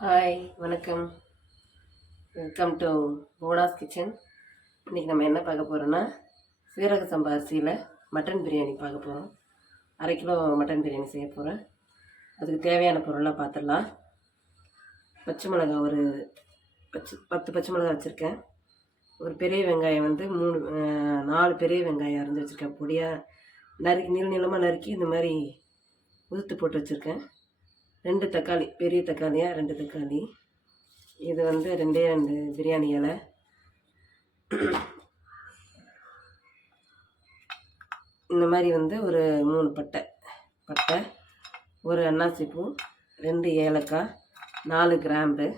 Hi வணக்கம். Welcome to Bona's kitchen. இன்றைக்கி நம்ம என்ன பார்க்க போகிறோன்னா சீரக சம்பா அரிசியில் மட்டன் பிரியாணி பார்க்க போகிறோம். 1/2 கிலோ மட்டன் பிரியாணி செய்ய போகிறேன். அதுக்கு தேவையான பொருளாக பார்த்துடலாம். பச்சை மிளகாய் ஒரு 10 பச்சை மிளகாய் வச்சுருக்கேன். ஒரு பெரிய வெங்காயம் 4 பெரிய வெங்காயம் அரைஞ்சி வச்சுருக்கேன். பொடியாக நறுக்கி நீளமாக நறுக்கி இந்த மாதிரி உதுத்து போட்டு வச்சுருக்கேன். 2 தக்காளி, பெரிய தக்காளியாக 2 தக்காளி. இது 2 பிரியாணி இலை. இந்த மாதிரி ஒரு 3 பட்டை, ஒரு அன்னாசி பூ, 2 ஏலக்காய், 4 கிராம்பு,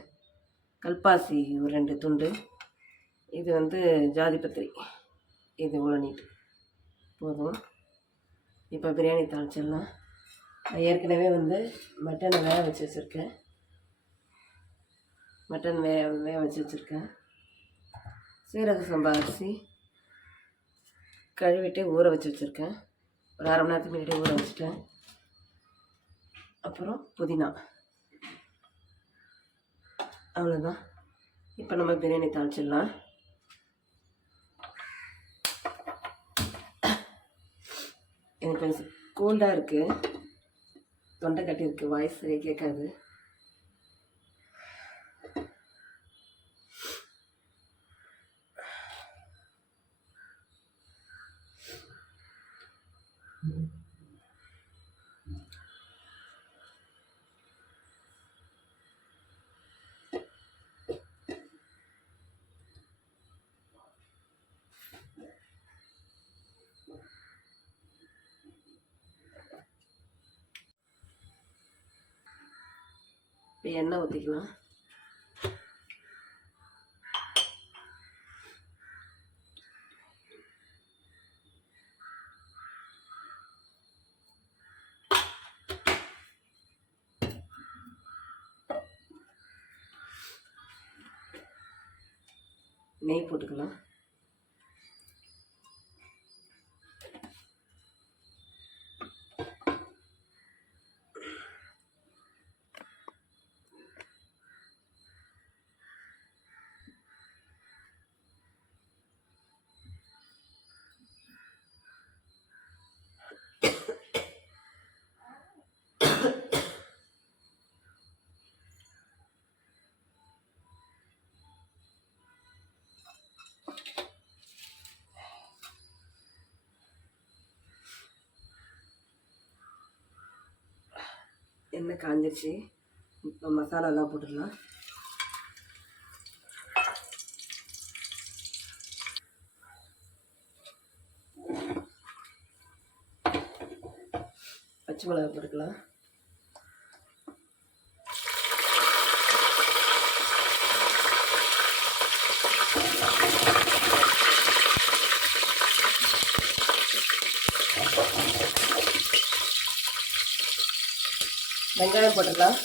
கல்பாசி ஒரு 2 துண்டு. இது ஜாதிபத்திரி. இது இவ்வளோ நீட்டு போதும். இப்போ பிரியாணி தாளிச்சிடலாம். ஏற்கனவே மட்டனை வேக வச்சு வச்சுருக்கேன். சீரக சம்பா அரிசி கழுவிட்டு ஊற வச்சு வச்சுருக்கேன். ஒரு 1/2 மணி நேரத்துக்கு முன்னாடி ஊற வச்சுட்டேன். அப்புறம் புதினா, அவ்வளோதான். இப்போ நம்ம பிரியாணி தாளிச்சிடலாம். எனக்கு கொஞ்சம் கோல்டாக இருக்குது, தொண்டை கட்டியிருக்கு, வாய்ஸ் சரியாக கேட்காது. இப்போ எண்ணெய் ஊற்றிக்கலாம். நெய் போட்டுக்கலாம். எண்ணெய் காஞ்சிருச்சு. இப்போ மசாலாலாம் போட்டுடலாம். பச்சை மிளகாய் போட்டுக்கலாம். வெங்காயம் போட்டுக்கலாம்.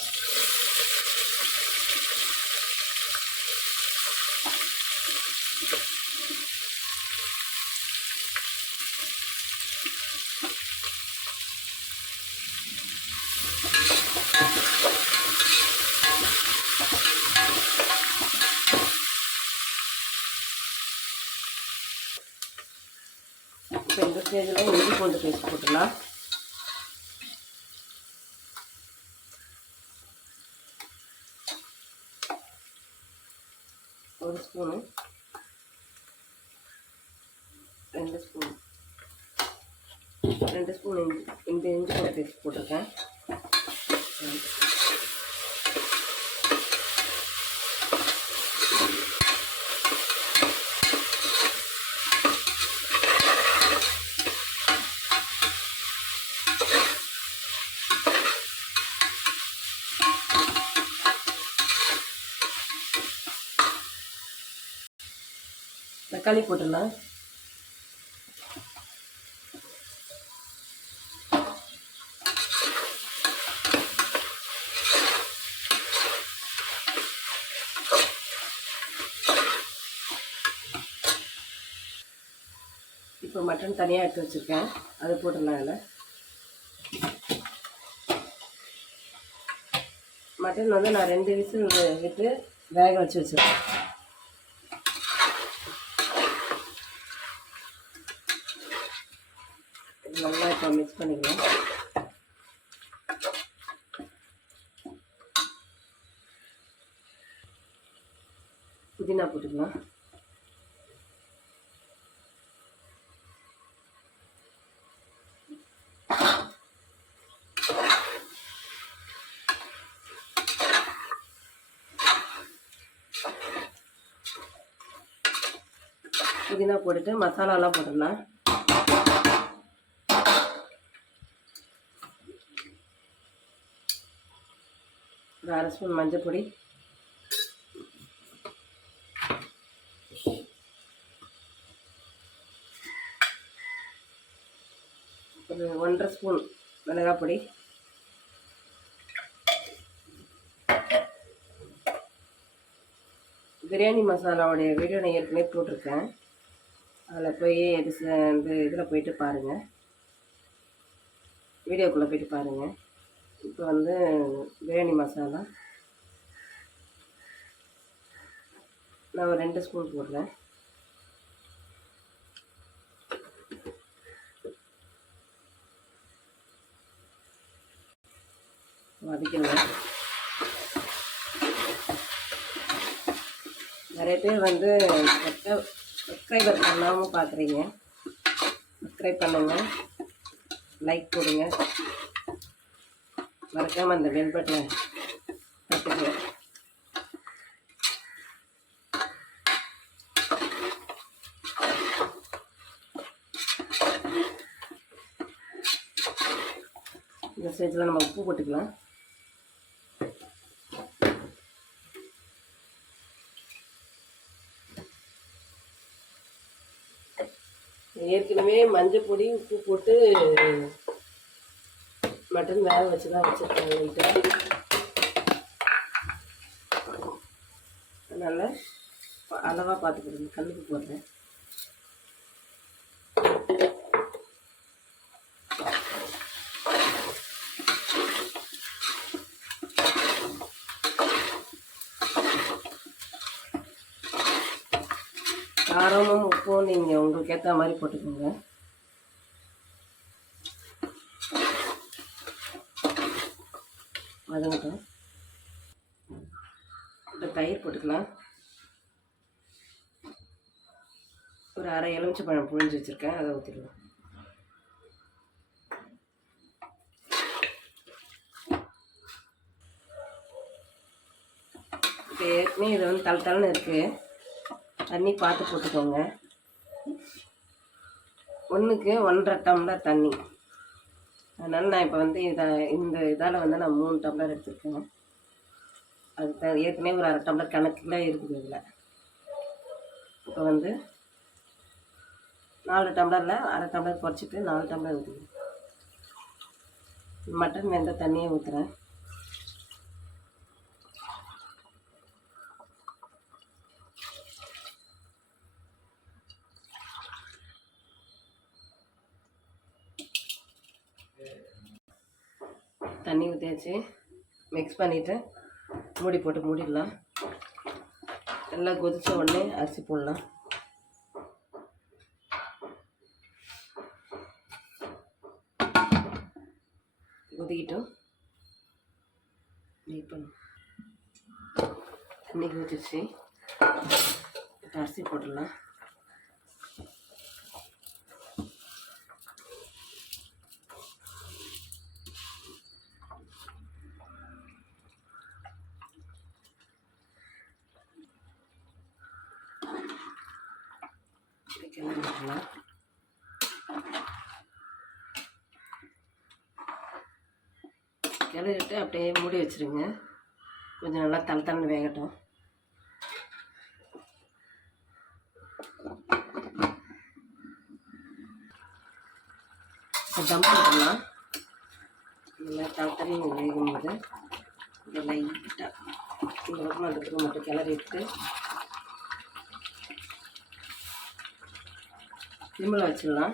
இப்போ இந்த ஸ்டேஜில் இஞ்சி பூண்டு பேஸ்ட் போட்டுடலாம். ஒரு ஸ்பூனு, 2 ஸ்பூன் இஞ்சி பூண்டு பேஸ்ட் போட்டிருக்கேன். தக்காளி போட்டுடலாம். இப்போ மட்டன் தனியாக எடுத்து வச்சுருக்கேன், அதை போட்டுடலாம். அதில் மட்டன் வந்து நான் 2 விசில் விட்டு வேக வச்சு வச்சுருக்கேன். நல்லா இப்போ மிக்ஸ் பண்ணிக்கலாம். புதினா போட்டுக்கலாம். புதினா போட்டுட்டு மசாலாலாம் போட்டுடலாம். ஒரு 1/2 ஸ்பூன் மஞ்சள் பொடி, ஒரு 1/2 ஸ்பூன் மிளகாய் பொடி, பிரியாணி மசாலாவுடைய வீடியோ நான் ஏற்கனவே போட்டிருக்கேன். அதில் போய் இதில் போயிட்டு பாருங்கள், வீடியோக்குள்ளே போயிட்டு பாருங்கள். இப்போ வந்து பிரியாணி மசாலா நான் ஒரு 2 ஸ்பூன் போடுறேன். வதக்கிடுவேன். நிறைய பேர் வந்து சப்ஸ்கிரைபர் பண்ணாமல் பார்க்குறீங்க. சப்ஸ்கிரைப் பண்ணுங்கள், லைக் போடுங்க, மறக்காமல் அந்த பெல் பட்டனை தட்டுங்க. இந்த ஸ்டேஜில் நம்ம உப்பு போட்டுக்கலாம். ஏற்கனவே மஞ்சள் பொடி உப்பு போட்டு மட்டன் வேக வச்சு தான் வச்சுருக்கேன் லைட்டாக. அதனால் அளவாக பார்த்துக்கிடுங்க. கல்லுக்கு போடுறேன். காரமும் உப்பும் நீங்கள் உங்களுக்கு ஏற்ற மாதிரி போட்டுக்கோங்க. வதங்கட்டும். இப்போ தயிர் போட்டுக்கலாம். ஒரு 1/2 எலுமிச்சை பழம் புழிஞ்சு வச்சுருக்கேன், அதை ஊற்றிடுவேன். இப்போ ஏற்கனவே இது வந்து தளன்னு இருக்குது. தண்ணி பார்த்து போட்டுக்கோங்க. 1க்கு 1.5 டம்ளர் தண்ணி. அதனால் நான் இப்போ வந்து இந்த இதால் வந்து நான் 3 டம்ளர் எடுத்துருக்கேன். அது ஏற்கனவே ஒரு 1/2 டம்ளர் கணக்கில் இருக்குது இதில். இப்போ வந்து 4 டம்ளரில் 1/2 டம்ளர் குறைச்சிட்டு 4 டம்ளர் ஊற்றுவேன். மட்டன் வெந்த தண்ணியை ஊற்றுறேன். தண்ணி ஊற்றியாச்சு. மிக்ஸ் பண்ணிவிட்டு மூடி போட்டு மூடிடலாம். நல்லா கொதித்த உடனே அரிசி போடலாம். கொதிக்கிட்டோம். வெயிட் பண்ணும். தண்ணி கொதிச்சு அரிசி போட்டுடலாம். கிளறிக்கலாம். கிளறிட்டு அப்படியே மூடி வச்சுருங்க. கொஞ்சம் நல்லா தளன்னு வேகட்டும். தம் போட்டுடலாம். நல்லா தளத்தண்ணி வேகும்போது இந்த லைட்டாக இந்த பக்கம் அந்த பக்கம் மட்டும் கிளறிட்டு சிம்மில் வச்சிடலாம்.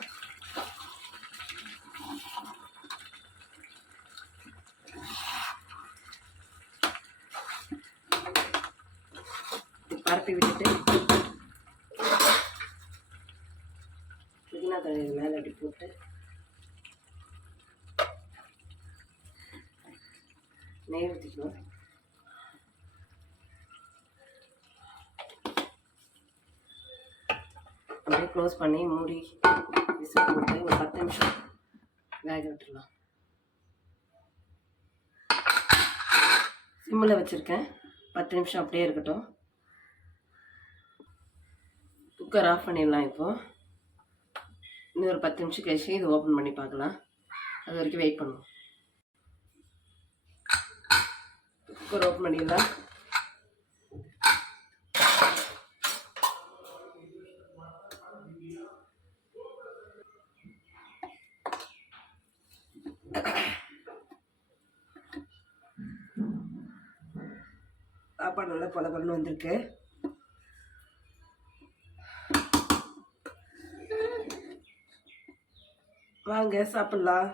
பரப்பி விட்டுட்டு புதினா தழை மேலே அப்படி போட்டு நெய் ஊற்றிக்கணும். அப்படியே க்ளோஸ் பண்ணி மூடி விசில் போட்டு ஒரு 10 நிமிஷம் வேக விட்டுடலாம். சிம்மில் வச்சுருக்கேன். 10 நிமிஷம் அப்படியே இருக்கட்டும். குக்கர் ஆஃப் பண்ணிடலாம். இப்போது இன்னும் ஒரு 10 நிமிஷம் கழிச்சு இது ஓப்பன் பண்ணி பார்க்கலாம். அது வரைக்கும் வெயிட் பண்ணுவோம். குக்கர் ஓப்பன் பண்ணிடலாம். சாப்பாடு நல்லா பலபலன்னு வந்திருக்கு. வாங்க சாப்பிட்லாம்.